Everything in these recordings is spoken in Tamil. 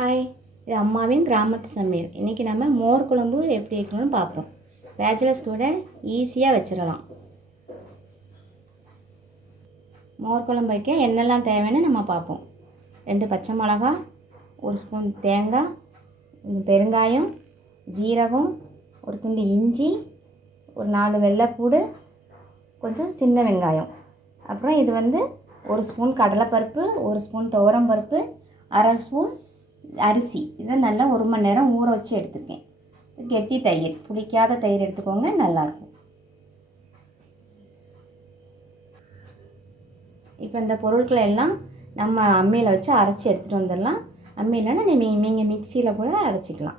ஹாய் இது அம்மாவின் கிராமத்து சமையல். இன்றைக்கி நம்ம மோர் குழம்பு எப்படி வைக்கணும்னு பார்ப்போம். பேச்சுலர்ஸ் கூட ஈஸியாக வச்சிடலாம். மோர் குழம்பு வைக்க என்னெல்லாம் தேவைன்னு நம்ம பார்ப்போம். ரெண்டு பச்சை மிளகா ஒரு ஸ்பூன் தேங்காய் பெருங்காயம் ஜீரகம் ஒரு துண்டு இஞ்சி ஒரு நாலு வெள்ளைப்பூடு கொஞ்சம் சின்ன வெங்காயம். அப்புறம் இது வந்து ஒரு ஸ்பூன் கடலைப்பருப்பு ஒரு ஸ்பூன் துவரம் பருப்பு அரை ஸ்பூன் அரிசி. இதை நல்லா ஒரு மணி நேரம் ஊற வச்சு எடுத்துருக்கேன். கெட்டி தயிர். புளிக்காத தயிர் எடுத்துக்கோங்க நல்லாயிருக்கும். இப்போ இந்த பொருட்களை எல்லாம் நம்ம அம்மியில் வச்சு அரைச்சி எடுத்துகிட்டு வந்துடலாம். அம்மியிலன்னா நீங்கள் நீங்கள் மிக்சியில் கூட அரைச்சிக்கலாம்.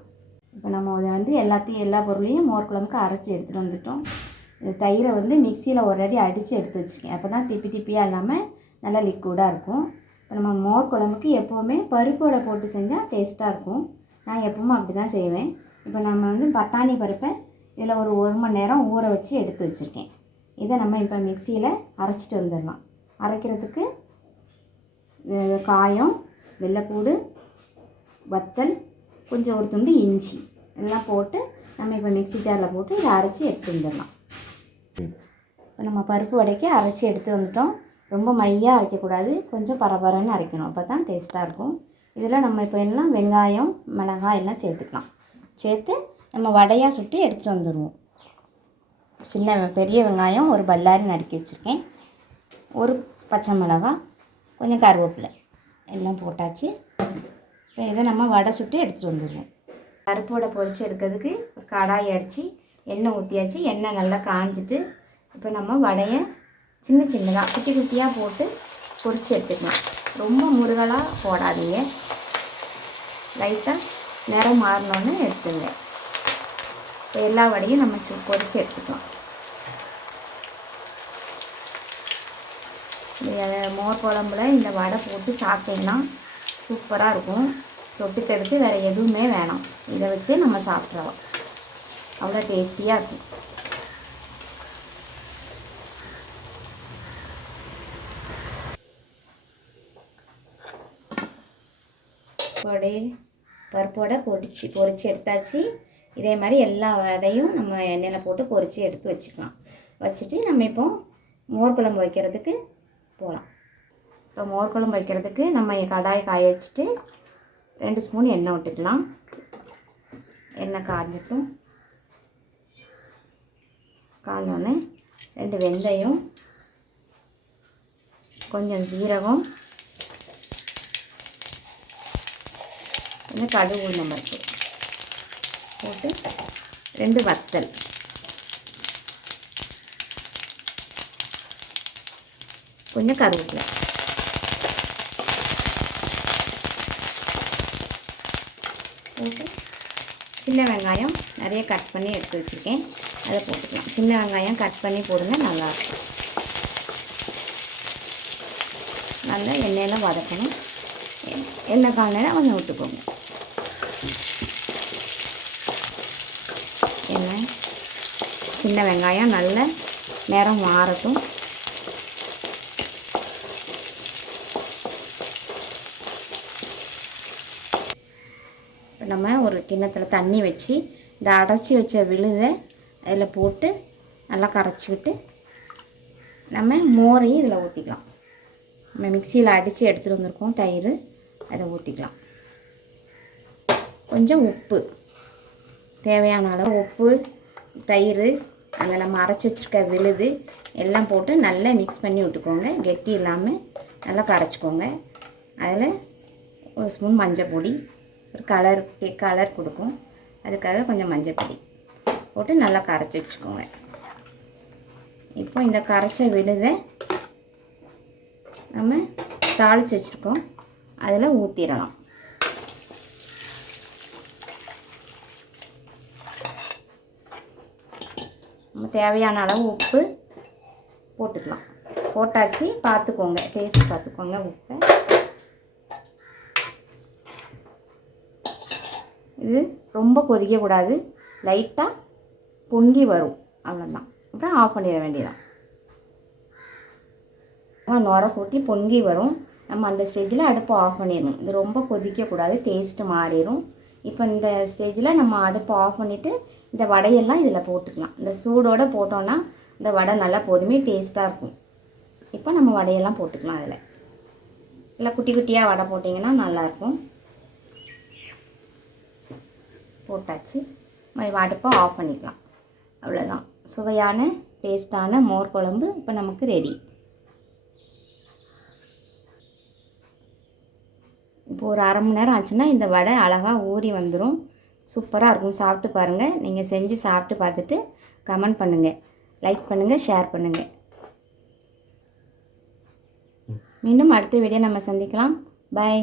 இப்போ நம்ம அதை வந்து எல்லாத்தையும் எல்லா பொருளையும் மோர் குழம்புக்கு அரைச்சி எடுத்துகிட்டு வந்துட்டோம். இந்த தயிரை வந்து மிக்சியில் ஒரு அடி அடித்து எடுத்து வச்சுருக்கேன். அப்போ தான் திப்பி திப்பியாக இல்லாமல் நல்லா லிக்விடாக இருக்கும். இப்போ நம்ம மோர் குழம்புக்கு எப்போவுமே பருப்போட போட்டு செஞ்சால் டேஸ்ட்டாக இருக்கும். நான் எப்பவும் அப்படி தான் செய்வேன். இப்போ நம்ம வந்து பட்டாணி பருப்பை இதில் ஒரு ஒரு மணி நேரம் ஊற வச்சு எடுத்து வச்சுருக்கேன். இதை நம்ம இப்போ மிக்சியில் அரைச்சிட்டு வந்துடலாம். அரைக்கிறதுக்கு காயம் வெள்ளைப்பூடு வத்தல் கொஞ்சம் ஒரு துண்டு இஞ்சி இதெல்லாம் போட்டு நம்ம இப்போ மிக்ஸி ஜாரில் போட்டு இதை அரைச்சி எடுத்து வந்துடலாம். இப்போ நம்ம பருப்பு வடைக்கு அரைச்சி எடுத்து வந்துட்டோம். ரொம்ப மையாக அரைக்கக்கூடாது. கொஞ்சம் பரபரன்னு அரைக்கணும். அப்போ தான் டேஸ்ட்டாக இருக்கும். இதில் நம்ம இப்போ எல்லாம் வெங்காயம் மிளகாய் எல்லாம் சேர்த்துக்கலாம். சேர்த்து நம்ம வடையாக சுட்டு எடுத்துகிட்டு வந்துடுவோம் சின்ன பெரிய வெங்காயம் ஒரு பல்லாரி நறுக்கி வச்சுருக்கேன். ஒரு பச்சை மிளகாய் கொஞ்சம் கருவேப்பிலை எல்லாம் போட்டாச்சு. இப்போ இதை நம்ம வடை சுட்டு எடுத்துகிட்டு வந்துடுவோம் பருப்பு வடை பொரிச்சு எடுக்கிறதுக்கு ஒரு கடாய் அடித்து எண்ணெய் ஊற்றியாச்சு எண்ணெய் நல்லா காஞ்சிட்டு இப்போ நம்ம வடையை சின்ன சின்னதாக குட்டி குட்டியாக போட்டு பொறிச்சு எடுத்துக்கலாம். ரொம்ப முருகலாக போடாதீங்க. லைட்டாக நிறம் மாறினோன்னு எடுத்துங்க. இப்போ எல்லா வடையும் நம்ம சு எடுத்துக்கலாம். மோர் குழம்புல இந்த வடை போட்டு சாப்பிட்டீங்கன்னா சூப்பராக இருக்கும். தொட்டு தடுத்து வேறு எதுவுமே வேணாம். இதை வச்சு நம்ம சாப்பிட்றோம் அவ்வளோ டேஸ்டியாக இருக்கும். வடை பருப்பு வடை பொரிச்சு பொரித்து எடுத்தாச்சு. இதே மாதிரி எல்லா வடையும் நம்ம எண்ணெயில் போட்டு பொரித்து எடுத்து வச்சுக்கலாம். வச்சுட்டு நம்ம இப்போ மோர் குழம்பு வைக்கிறதுக்கு போகலாம் இப்போ மோர் குழம்பு வைக்கிறதுக்கு நம்ம கடாயை காய வச்சுட்டு ரெண்டு ஸ்பூன் எண்ணெய் விட்டுக்கலாம். எண்ணெய் காஞ்சிட்டும். காஞ்சோடனே ரெண்டு வெந்தயம் கொஞ்சம் சீரகம் கொஞ்சம் கடுகு உளுந்தம் பருப்பு போட்டு ரெண்டு வத்தல். கொஞ்சம் கருவேப்பிலை. போட்டு சின்ன வெங்காயம் நிறைய கட் பண்ணி எடுத்து வச்சுருக்கேன். அதை போட்டுக்கலாம். சின்ன வெங்காயம் கட் பண்ணி போடுங்க நல்லாயிருக்கும். நல்லா எண்ணெயில் வதக்கணும். எண்ணெய் காலையில் கொஞ்சம் விட்டுக்கோங்க எண்ணெய் சின்ன வெங்காயம் நல்ல நிறம் மாறட்டும். இப்போ நம்ம ஒரு கிண்ணத்தில் தண்ணி வச்சு இந்த அடைச்சி வச்ச விழுதை அதில் போட்டு நல்லா கரைச்சிக்கிட்டு நம்ம மோரையும் இதில் ஊற்றிக்கலாம் நம்ம மிக்சியில் அடித்து எடுத்துகிட்டு வந்திருக்கோம் தயிர். அதை ஊற்றிக்கலாம் கொஞ்சம் உப்பு. தேவையான அளவு உப்பு தயிர் அதில் நம்ம அரைச்சி வச்சுருக்க விழுது எல்லாம் போட்டு நல்லா மிக்ஸ் பண்ணி விட்டுக்கோங்க. கெட்டி இல்லாமல் நல்லா கரைச்சிக்கோங்க. அதில் ஒரு ஸ்பூன் மஞ்சள் பொடி ஒரு கலர் கலர் கொடுக்கும். அதுக்காக கொஞ்சம் மஞ்சள் பொடி போட்டு நல்லா கரைச்சி வச்சுக்கோங்க. இப்போ இந்த கரைச்ச விழுதை நம்ம தாளித்து வச்சுருக்கோம். அதில் ஊற்றிடலாம் நம்ம தேவையான அளவு உப்பு போட்டுக்கலாம். போட்டாச்சு பார்த்துக்கோங்க டேஸ்ட் பார்த்துக்கோங்க உப்பை. இது ரொம்ப கொதிக்கக்கூடாது லைட்டாக பொங்கி வரும். அவ்வளோதான் அப்புறம் ஆஃப் பண்ணிட வேண்டியதான் நுர கூட்டி பொங்கி வரும். நம்ம அந்த ஸ்டேஜில் அடுப்பு ஆஃப் பண்ணிடணும். இது ரொம்ப கொதிக்கக்கூடாது டேஸ்ட்டு மாறிடும். இப்போ இந்த ஸ்டேஜில் நம்ம அடுப்பை ஆஃப் பண்ணிவிட்டு இந்த வடையெல்லாம் இதில் போட்டுக்கலாம். இந்த சூடோடு போட்டோன்னா இந்த வடை நல்லா போதுமே டேஸ்ட்டாக இருக்கும். இப்போ நம்ம வடையெல்லாம் போட்டுக்கலாம் அதில். இல்லை குட்டி குட்டியாக வடை போட்டிங்கன்னா நல்லாயிருக்கும் போட்டாச்சு. மறுபடியும் அடுப்பை ஆஃப் பண்ணிக்கலாம். அவ்வளோதான் சுவையான டேஸ்டான மோர் குழம்பு இப்போ நமக்கு ரெடி இப்போ ஒரு அரை மணி நேரம் ஆச்சுன்னா இந்த வடை அழகாக ஊறி வந்துடும் சூப்பராக இருக்கும். சாப்பிட்டு பாருங்கள் நீங்கள் செஞ்சு சாப்பிட்டு பார்த்துட்டு கமெண்ட் பண்ணுங்கள் லைக் பண்ணுங்கள் ஷேர் பண்ணுங்கள் மீண்டும் அடுத்த வீடியோ நம்ம சந்திக்கலாம். பை